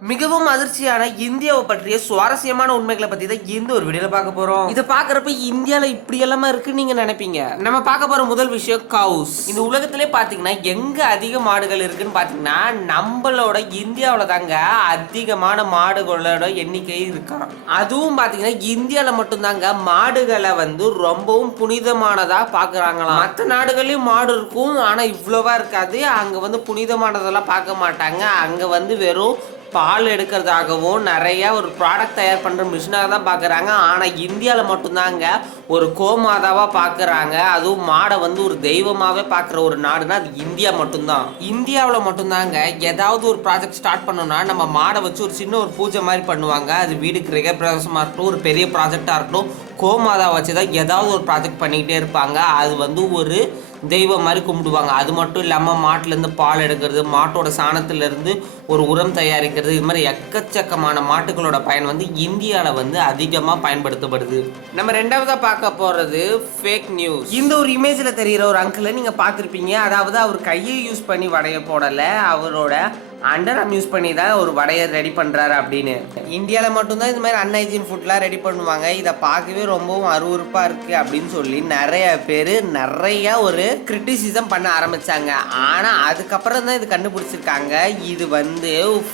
மிகவும் அதிர்ச்சியான இந்தியாவை பற்றிய சுவாரஸ்யமான உண்மைகளை பத்தி தான் இந்த ஒரு வீடியோல பார்க்க போறோம். இதை பாக்குறப்ப இந்தியால இப்படி எல்லாமே இருக்குன்னு நீங்க நினைப்பீங்க. நம்ம பார்க்க போற முதல் விஷயம் கவுஸ். இந்த உலகத்திலே பாத்தீங்கன்னா எங்க அதிக மாடுகள் இருக்குன்னு பாத்தீங்கன்னா நம்மளோட இந்தியாவில தாங்க அதிகமான மாடுகளோட எண்ணிக்கை இருக்காம். அதுவும் பாத்தீங்கன்னா இந்தியால மட்டும் தாங்க மாடுகளை ரொம்பவும் புனிதமானதா பாக்குறாங்களாம். மற்ற நாடுகளையும் மாடு இருக்கும், ஆனா இவ்வளவா இருக்காது. அங்க புனிதமானதெல்லாம் பார்க்க மாட்டாங்க. அங்க வெறும் பால் எடுக்கிறதாகவும் நிறைய ஒரு ப்ராடக்ட் தயார் பண்ணுற மிஷினாக தான் பார்க்குறாங்க. ஆனால் இந்தியாவில் மட்டும்தாங்க ஒரு கோமாதாவாக பார்க்குறாங்க. அதுவும் மாடை ஒரு தெய்வமாகவே பார்க்குற ஒரு நாடுனா அது இந்தியா மட்டும்தான். இந்தியாவில் மட்டும்தாங்க ஏதாவது ஒரு ப்ராஜெக்ட் ஸ்டார்ட் பண்ணோம்னா நம்ம மாடை வச்சு ஒரு சின்ன ஒரு பூஜை மாதிரி பண்ணுவாங்க. அது வீடு கிரகப்பிரவேசமாக இருக்கட்டும், ஒரு பெரிய ப்ராஜெக்டாக இருக்கட்டும், கோமாதா வச்சு தான் ஏதாவது ஒரு ப்ராஜெக்ட் பண்ணிக்கிட்டே இருப்பாங்க. அது ஒரு தெய்வம் மாதிரி கும்பிடுவாங்க. அது மட்டும் இல்லாமல் மாட்டிலேருந்து பால் எடுக்கிறது, மாட்டோட சாணத்திலேருந்து ஒரு உரம் தயாரிக்கிறது, இது மாதிரி எக்கச்சக்கமான மாட்டுகளோட பயன் இந்தியாவில் அதிகமாக பயன்படுத்தப்படுது. நம்ம ரெண்டாவதாக பார்க்க போகிறது ஃபேக் நியூஸ். இந்த ஒரு இமேஜில் தெரிகிற ஒரு அங்கிளை நீங்கள் பார்த்துருப்பீங்க. அதாவது அவர் கையை யூஸ் பண்ணி வடைய போடலை, அவரோட அண்டர் யூஸ் பண்ணி தான் ஒரு வடையை ரெடி பண்ணுறாரு அப்படின்னு. இந்தியாவில் மட்டும்தான் இது மாதிரி அன்ஹைஜீன் ஃபுட்லாம் ரெடி பண்ணுவாங்க. இதை பார்க்கவே ரொம்பவும் அருவருப்பாக இருக்குது அப்படின்னு சொல்லி நிறைய பேர் நிறைய ஒரு கிரிட்டிசிசம் பண்ண ஆரம்பித்தாங்க. ஆனால் அதுக்கப்புறம் தான் இது கண்டுபிடிச்சிருக்காங்க இது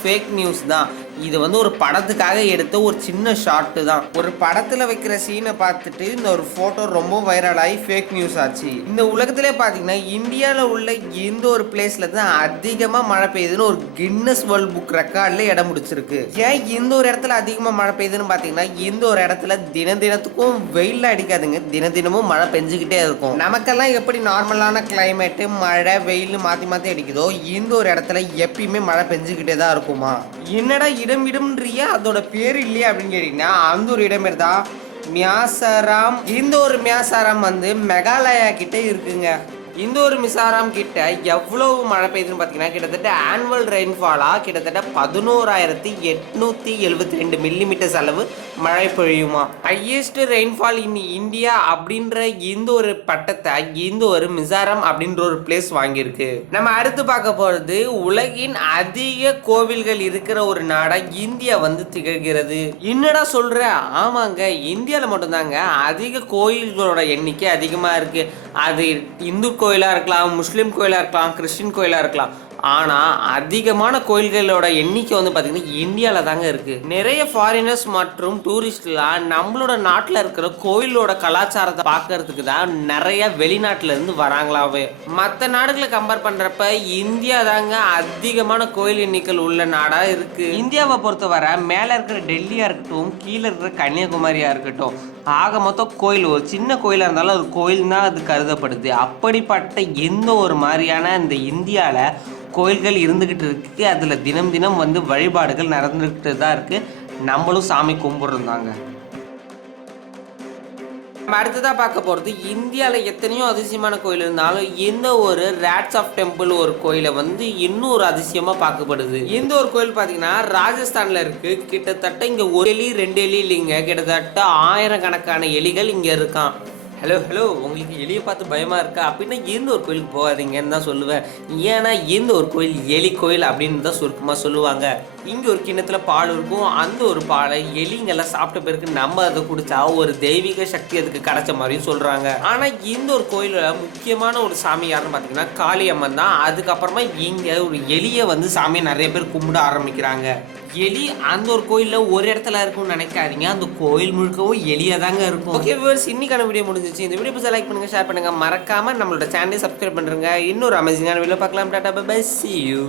ஃபேக் நியூஸ் தான். இது ஒரு படத்துக்காக எடுத்த ஒரு சின்ன ஷார்ட்டு தான். ஒரு படத்தில் வைக்கிற சீனை பார்த்துட்டு இந்த ஒரு ஃபோட்டோ ரொம்ப வைரலாகி ஃபேக் நியூஸ் ஆச்சு. இந்த உலகத்திலே பார்த்தீங்கன்னா இந்தியாவில் உள்ள எந்த ஒரு பிளேஸ்ல தான் அதிகமாக மழை பெய்யுதுன்னு ஒரு கின்னஸ் வேர்ல்ட் புக் ரெக்கார்டில் இடம் முடிச்சிருக்கு. ஏன் இந்த ஒரு இடத்துல அதிகமாக மழை பெய்யுதுன்னு பார்த்தீங்கன்னா இந்த ஒரு இடத்துல தினத்துக்கும் வெயில் அடிக்காதுங்க, தினமும் மழை பெஞ்சுக்கிட்டே இருக்கும். நமக்கெல்லாம் எப்படி நார்மலான கிளைமேட்டு மழை வெயில் மாற்றி மாற்றி அடிக்குதோ இந்த ஒரு இடத்துல எப்பயுமே மழை பெஞ்சுக்கிட்டே தான் இருக்குமா. என்னடா இடம்ன்றியா அதோட பேர் இல்லையா அப்படின்னு கேட்டீங்கன்னா அந்த ஒரு இடம் பேர் தான் மியாசாராம். இந்த ஒரு மியாசாராம் மெகாலயா கிட்ட இருக்குங்க. இந்த ஒரு மிசாராம் கிட்ட எவ்வளவு மழை பெய்யுதுன்னு பார்த்தீங்கன்னா கிட்டத்தட்ட ஆனுவல் ரெயின்ஃபாலாக கிட்டத்தட்ட 11,872 மில்லிமீட்டர்ஸ் அளவு மழை பொழியுமா. ஹையஸ்ட் ரெயின்ஃபால் இன் இந்தியா அப்படின்ற இந்த ஒரு பட்டத்தை இந்த ஒரு மிசாரம் அப்படின்ற ஒரு பிளேஸ் வாங்கியிருக்கு. நம்ம அடுத்து பார்க்க போகிறது உலகின் அதிக கோவில்கள் இருக்கிற ஒரு நாடாக இந்தியா திகழ்கிறது. என்னடா சொல்ற? ஆமாங்க, இந்தியாவில் மட்டும்தாங்க அதிக கோயில்களோட எண்ணிக்கை அதிகமாக இருக்கு. அது இந்து கோயிலாக இருக்கலாம், முஸ்லீம் கோயிலாக இருக்கலாம், கிறிஸ்டின் கோயிலாக இருக்கலாம். ஆனால் அதிகமான கோயில்களோட எண்ணிக்கை பார்த்தீங்கன்னா இந்தியாவில் தாங்க இருக்குது. நிறைய ஃபாரினர்ஸ் மற்றும் டூரிஸ்ட்லாம் நம்மளோட நாட்டில் இருக்கிற கோயிலோட கலாச்சாரத்தை பார்க்கறதுக்கு தான் நிறைய வெளிநாட்டிலேருந்து வராங்களாவே. மற்ற நாடுகளை கம்பேர் பண்ணுறப்ப இந்தியா தாங்க அதிகமான கோயில் எண்ணிக்கை உள்ள நாடாக இருக்குது. இந்தியாவை பொறுத்தவரை மேலே இருக்கிற டெல்லியாக இருக்கட்டும், கீழே இருக்கிற கன்னியாகுமரியாக இருக்கட்டும், ஆக மொத்தம் கோயில் ஒரு சின்ன கோயிலாக இருந்தாலும் அது கோயில் தான் அது கருதப்படுது. அப்படிப்பட்ட எந்த ஒரு மாதிரியான இந்த இந்தியாவில் கோயில்கள் இருந்துக்கிட்டு இருக்கு. அதில் தினம் வழிபாடுகள் நடந்துக்கிட்டு தான் இருக்குது. நம்மளும் சாமி கும்பிட்றோந்தாங்க. நம்ம அடுத்ததாக பார்க்க போகிறது இந்தியாவில் எத்தனையோ அதிசயமான கோயில் இருந்தாலும் இந்த ஒரு ரேட்ஸ் ஆஃப் டெம்பிள் ஒரு கோயிலை இன்னும் ஒரு அதிசயமாக பார்க்கப்படுது. இந்த ஒரு கோயில் பார்த்தீங்கன்னா ராஜஸ்தானில் இருக்குது. கிட்டத்தட்ட இங்கே ஒரு எலி 2 எலி இல்லைங்க, கிட்டத்தட்ட 1000 கணக்கான எலிகள் இங்கே இருக்கான். ஹலோ உங்களுக்கு எலியை பார்த்து பயமாக இருக்கா அப்படின்னா எந்த ஒரு கோயிலுக்கு போகாதீங்கன்னு தான் சொல்லுவேன். ஏன்னா எந்த ஒரு கோயில் எலி கோயில் அப்படின்னு தான் சுருக்கமாக சொல்லுவாங்க. இங்கே ஒரு கிண்ணத்தில் பால் இருக்கும். அந்த ஒரு பாலை எலிங்கெல்லாம் சாப்பிட்ட பிறகு நம்ம அதை குடிச்சா ஒரு தெய்வீக சக்தி அதுக்கு கிடைச்ச மாதிரியும் சொல்கிறாங்க. ஆனால் இந்த ஒரு கோயிலில் முக்கியமான ஒரு சாமி யாருன்னு பார்த்தீங்கன்னா காளியம்மன் தான். அதுக்கப்புறமா இங்கே ஒரு எலியை சாமியை நிறைய பேர் கும்பிட ஆரம்பிக்கிறாங்க. எலி அந்த ஒரு கோயிலில் ஒரு இடத்துல இருக்கும்னு நினைக்காதீங்க, அந்த கோயில் முழுக்கவும் எலியாக தாங்க இருக்கும். ஓகே வியூவர்ஸ், இன்னைக்கான வீடியோ முடிஞ்சிச்சு. இந்த வீடியோ லைக் பண்ணுங்க, ஷேர் பண்ணுங்க, மறக்காம நம்மளோட சேனலை சப்ஸ்கிரைப் பண்ணுறங்க. இன்னொரு அமேசிங்கான வீடியோ பார்க்கலாம். Tata bye bye, see you.